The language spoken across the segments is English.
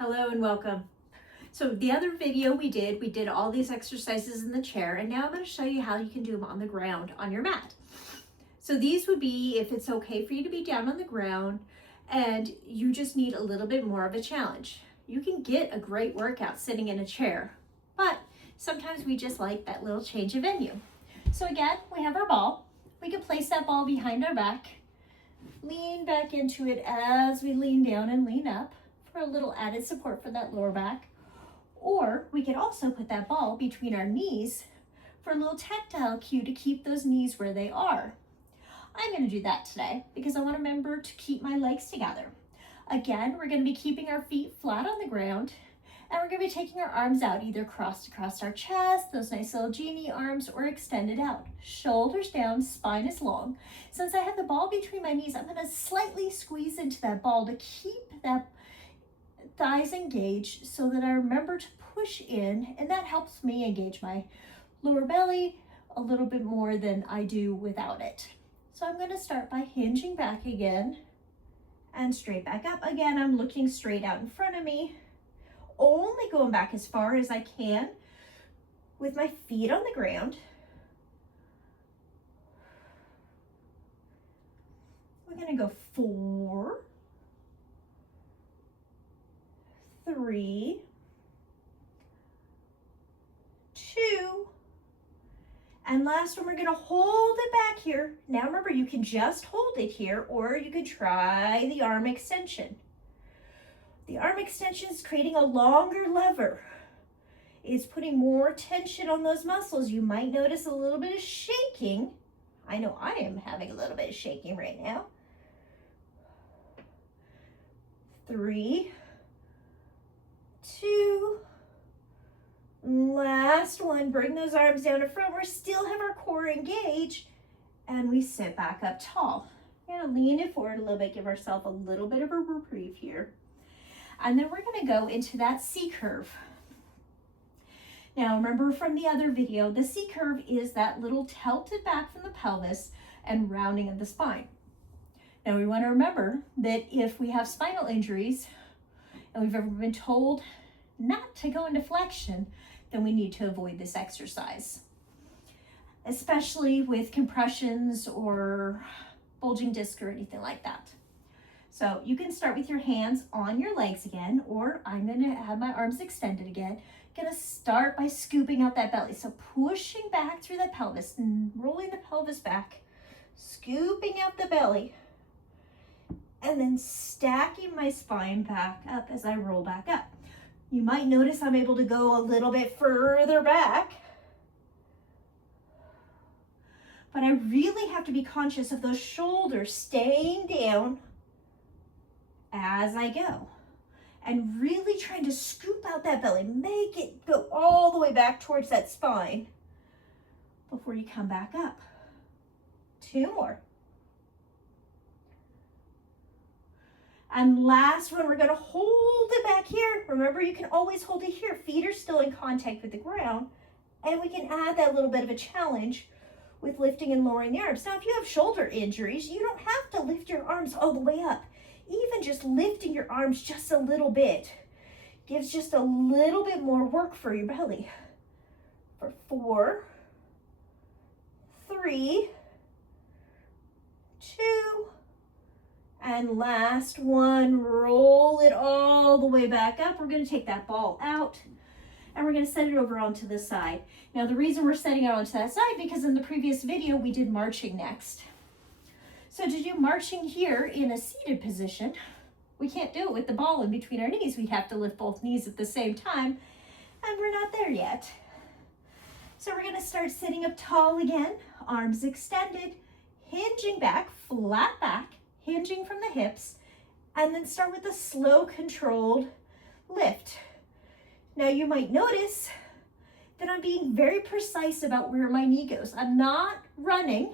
Hello and welcome. So the other video we did all these exercises in the chair, and now I'm going to show you how you can do them on the ground on your mat. So these would be if it's okay for you to be down on the ground and you just need a little bit more of a challenge. You can get a great workout sitting in a chair, but sometimes we just like that little change of venue. So again, we have our ball. We can place that ball behind our back, lean back into it as we lean down and lean up for a little added support for that lower back. Or we could also put that ball between our knees for a little tactile cue to keep those knees where they are. I'm going to do that today because I want to remember to keep my legs together. Again, we're going to be keeping our feet flat on the ground, and we're going to be taking our arms out, either crossed across our chest, those nice little genie arms, or extended out. Shoulders down, spine is long. Since I have the ball between my knees, I'm going to slightly squeeze into that ball to keep that thighs engaged so that I remember to push in, and that helps me engage my lower belly a little bit more than I do without it. So I'm going to start by hinging back again and straight back up. Again, I'm looking straight out in front of me, only going back as far as I can with my feet on the ground. We're going to go 4, 3, 2, and last one, we're going to hold it back here. Now remember, you can just hold it here, or you could try the arm extension. The arm extension is creating a longer lever. It's putting more tension on those muscles. You might notice a little bit of shaking. I know I am having a little bit of shaking right now. 3, 2, last one. Bring those arms down in front. We still have our core engaged, and we sit back up tall. We're going to lean it forward a little bit, give ourselves a little bit of a reprieve here. And then we're going to go into that C curve. Now remember from the other video, the C curve is that little tilted back from the pelvis and rounding of the spine. Now we want to remember that if we have spinal injuries and we've ever been told not to go into flexion, then we need to avoid this exercise, especially with compressions or bulging disc or anything like that. So you can start with your hands on your legs again, or I'm going to have my arms extended again. Going to start by scooping out that belly. So pushing back through the pelvis and rolling the pelvis back, scooping out the belly, and then stacking my spine back up as I roll back up. You might notice I'm able to go a little bit further back, but I really have to be conscious of those shoulders staying down as I go, and really trying to scoop out that belly, make it go all the way back towards that spine before you come back up. 2 more. And last one, we're going to hold it back here. Remember, you can always hold it here. Feet are still in contact with the ground, and we can add that little bit of a challenge with lifting and lowering the arms. Now, if you have shoulder injuries, you don't have to lift your arms all the way up. Even just lifting your arms just a little bit gives just a little bit more work for your belly. For 4, 3, 2, and last one, roll it all the way back up. We're going to take that ball out, and we're going to set it over onto the side. Now, the reason we're setting it onto that side, because in the previous video, we did marching next. So to do marching here in a seated position, we can't do it with the ball in between our knees. We'd have to lift both knees at the same time, and we're not there yet. So we're going to start sitting up tall again, arms extended, hinging back, flat back, hinging from the hips, and then start with a slow, controlled lift. Now you might notice that I'm being very precise about where my knee goes. I'm not running,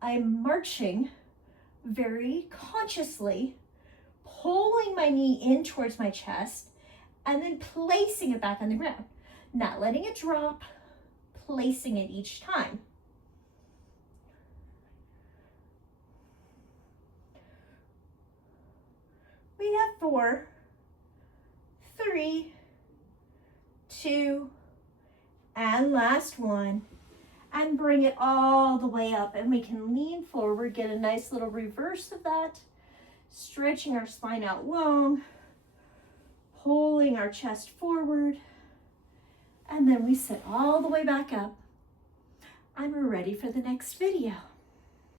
I'm marching very consciously, pulling my knee in towards my chest, and then placing it back on the ground. Not letting it drop, placing it each time. We have 4, 3, 2, and last one. And bring it all the way up, and we can lean forward, get a nice little reverse of that, stretching our spine out long, pulling our chest forward, and then we sit all the way back up. And we're ready for the next video.